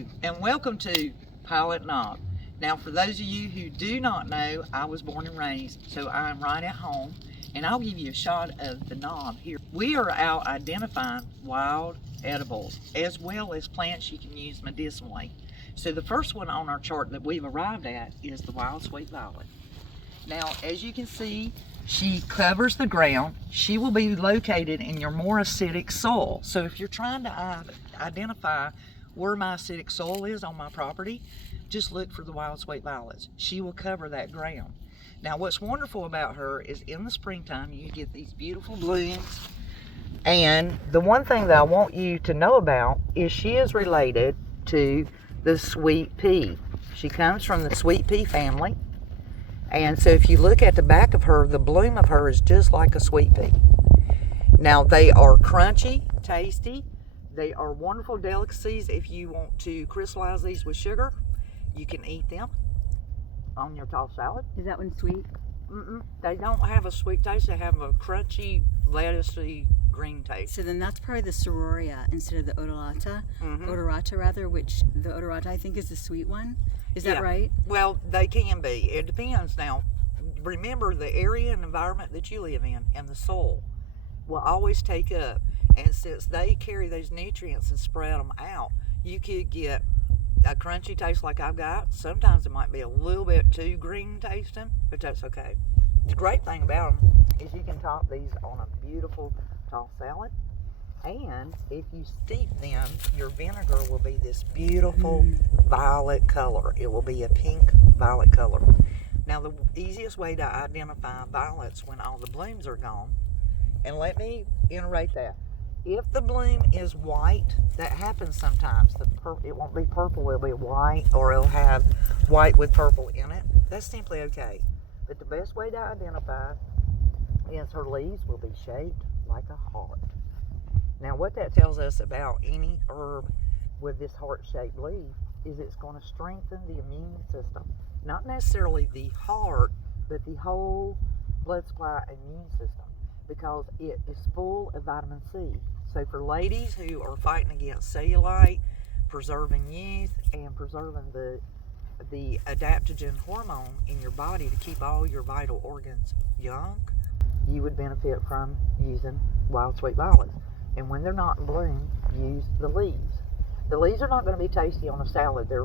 Hello and welcome to Pilot Knob. Now for those of you who do not know, I was born and raised, so I'm right at home, and I'll give you a shot of the knob here. We are out identifying wild edibles as well as plants you can use medicinally. So the first one on our chart that we've arrived at is the wild sweet violet. Now as you can see, she covers the ground. She will be located in your more acidic soil. So if you're trying to identify where my acidic soil is on my property, just look for the wild sweet violets. She will cover that ground. Now what's wonderful about her is in the springtime you get these beautiful blooms, and the one thing that I want you to know about is she is related to the sweet pea. She comes from the sweet pea family, and so if you look at the back of her, the bloom of her is just like a sweet pea. Now they are crunchy, tasty. They are wonderful delicacies. If you want to crystallize these with sugar, you can eat them on your tossed salad. Is that one sweet? They don't have a sweet taste. They have a crunchy, lettucey, green taste. So then that's probably the Sororia instead of the Odorata. Odorata rather, which the Odorata I think is the sweet one. Is that right? Well, they can be. It depends. Now, remember the area and environment that you live in and the soil will always take up. And since they carry those nutrients and spread them out, you could get a crunchy taste like I've got. Sometimes it might be a little bit too green tasting, but that's okay. The great thing about them is you can top these on a beautiful tossed salad. And if you steep them, your vinegar will be this beautiful violet color. It will be a pink violet color. Now the easiest way to identify violets when all the blooms are gone, and let me iterate that. If the bloom is white, that happens sometimes. It won't be purple, it'll be white, or it'll have white with purple in it. That's simply okay. But the best way to identify is her leaves will be shaped like a heart. Now what that tells us about any herb with this heart-shaped leaf is it's going to strengthen the immune system. Not necessarily the heart, but the whole blood supply immune system, because it is full of vitamin C. So for ladies who are fighting against cellulite, preserving youth, and preserving the adaptogen hormone in your body to keep all your vital organs young, you would benefit from using wild sweet violets. And when they're not in bloom, use the leaves. The leaves are not going to be tasty on a salad. They're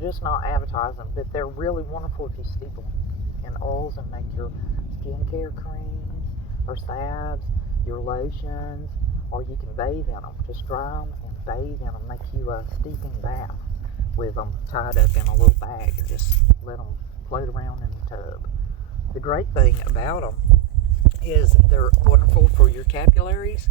just not appetizing, but they're really wonderful if you steep them in oils and make your skincare creams or salves, your lotions, or you can bathe in them. Just dry them and bathe in them. Make you a steeping bath with them tied up in a little bag and just let them float around in the tub. The great thing about them is they're wonderful for your capillaries,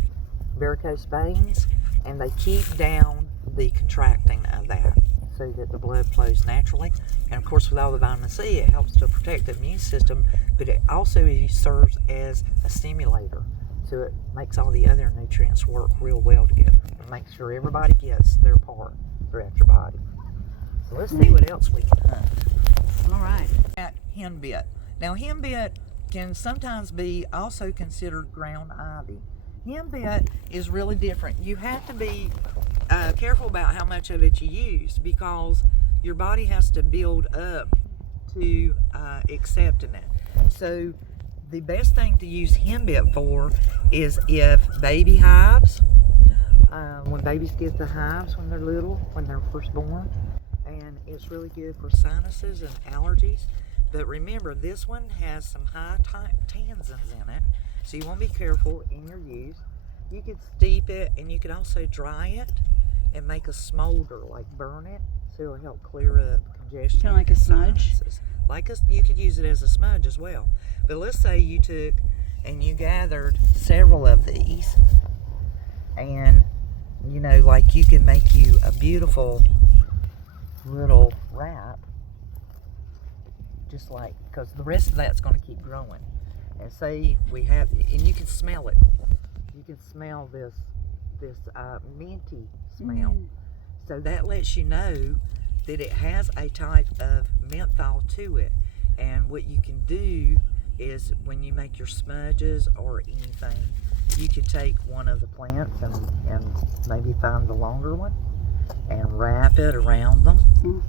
varicose veins, and they keep down the contracting of that so that the blood flows naturally. And of course with all the vitamin C, it helps to protect the immune system, but it also serves as a stimulator. So it makes all the other nutrients work real well together and makes sure everybody gets their part throughout your body. So let's see what else we can hunt. All right. At henbit. Now henbit can sometimes be also considered ground ivy. Henbit is really different. You have to be careful about how much of it you use, because your body has to build up to accepting it. So the best thing to use henbit for is if baby hives, when babies get the hives when they're little, when they're first born, and it's really good for sinuses and allergies. But remember, this one has some high tannins in it, so you want to be careful in your use. You could steep it, and you could also dry it and make a smolder, like burn it, so it'll help clear up congestion. Kind of like a smudge? You could use it as a smudge as well. But let's say you took and you gathered several of these, and like you can make you a beautiful little wrap, just like, because the rest of that's going to keep growing. And say we have, and you can smell it. You can smell this minty smell. So that lets you know that it has a type of menthol to it. And what you can do is when you make your smudges or anything, you could take one of the plants and maybe find the longer one and wrap it around them,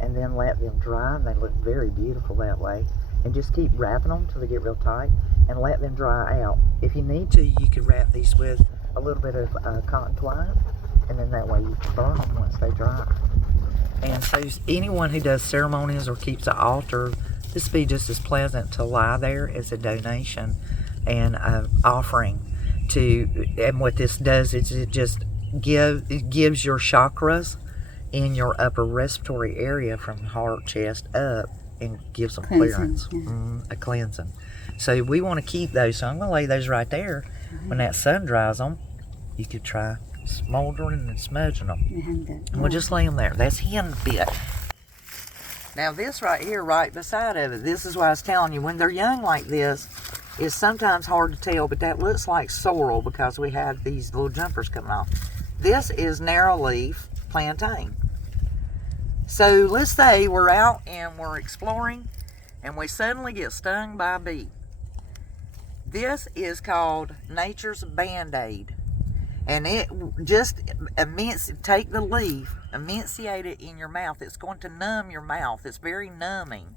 and then let them dry, and they look very beautiful that way. And just keep wrapping them till they get real tight, and let them dry out. If you need to, you could wrap these with a little bit of cotton twine, and then that way you can burn them once they dry. And so anyone who does ceremonies or keeps an altar, this would be just as pleasant to lie there as a donation and offering to. And what this does is it just gives your chakras in your upper respiratory area from heart, chest up, and gives them clearance, a cleansing. So we want to keep those. So I'm going to lay those right there. When that sun dries them, you could try smoldering and smudging them. And we'll just lay them there. That's hen bit. Now this right here, right beside of it, this is why I was telling you, when they're young like this, it's sometimes hard to tell, but that looks like sorrel because we have these little jumpers coming off. This is narrow leaf plantain. So let's say we're out and we're exploring and we suddenly get stung by a bee. This is called nature's Band-Aid. And it just take the leaf, emaciate it in your mouth. It's going to numb your mouth. It's very numbing.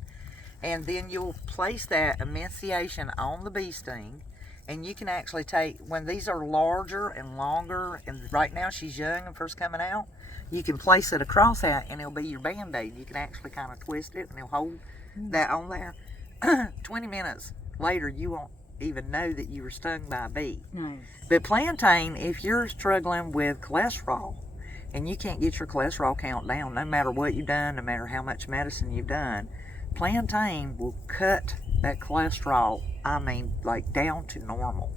And then you'll place that emaciation on the bee sting. And you can actually take, when these are larger and longer, and right now she's young and first coming out, you can place it across that and it'll be your Band-Aid. You can actually kind of twist it and it'll hold that on there. 20 minutes later, you won't even know that you were stung by a bee. Nice. But plantain, if you're struggling with cholesterol and you can't get your cholesterol count down, no matter what you've done, no matter how much medicine you've done, plantain will cut that cholesterol, like down to normal.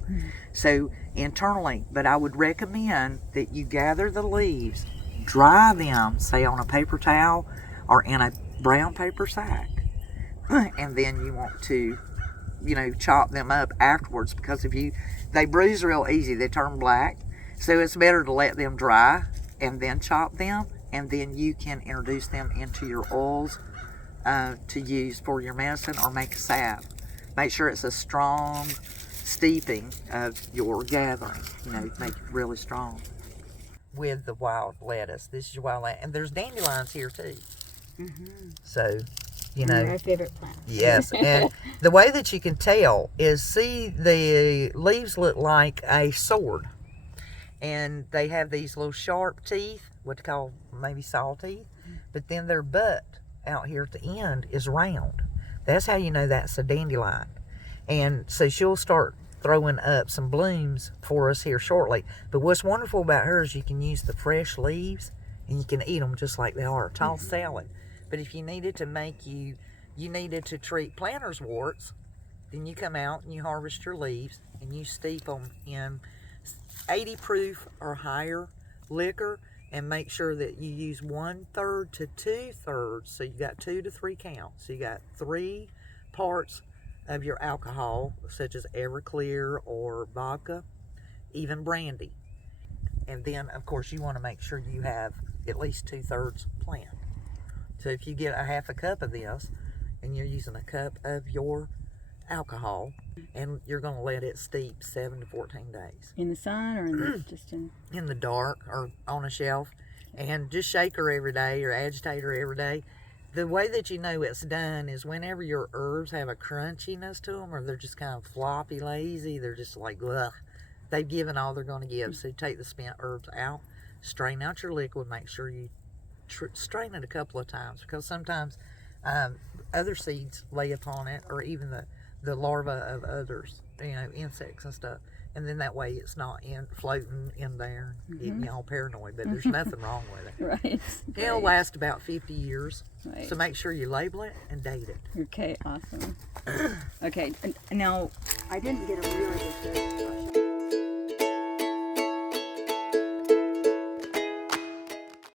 So internally, but I would recommend that you gather the leaves, dry them, say on a paper towel or in a brown paper sack, and then you want to, chop them up afterwards, because they bruise real easy, they turn black. So it's better to let them dry and then chop them, and then you can introduce them into your oils to use for your medicine or make a salve. Make sure it's a strong steeping of your gathering, make it really strong. With the wild lettuce, this is your wild lettuce, and there's dandelions here too. So, my favorite plant. Yes, and the way that you can tell is, see, the leaves look like a sword, and they have these little sharp teeth, what they call maybe saw teeth, but then their butt out here at the end is round. That's how you know that's a dandelion. And so she'll start throwing up some blooms for us here shortly. But what's wonderful about her is you can use the fresh leaves and you can eat them just like they are, tossed salad. But if you needed to treat planter's warts, then you come out and you harvest your leaves and you steep them in 80 proof or higher liquor, and make sure that you use 1/3 to 2/3. So you got 2 to 3 counts. So you got 3 parts of your alcohol, such as Everclear or vodka, even brandy. And then, of course, you want to make sure you have at least 2/3 plant. So if you get a half a cup of this, and you're using a cup of your alcohol, and you're going to let it steep 7 to 14 days. In the sun, or just in the dark or on a shelf, and just shake her every day or agitate her every day. The way that you know it's done is whenever your herbs have a crunchiness to them, or they're just kind of floppy, lazy, they're just like, ugh, they've given all they're going to give. So take the spent herbs out, strain out your liquid, make sure you strain it a couple of times, because sometimes other seeds lay upon it, or even the larvae of others, insects and stuff. And then that way it's not floating in there, getting you all paranoid, but there's nothing wrong with it. Right. It'll last about 50 years. Right. So make sure you label it and date it. Okay, awesome. Okay, and now I didn't get a really good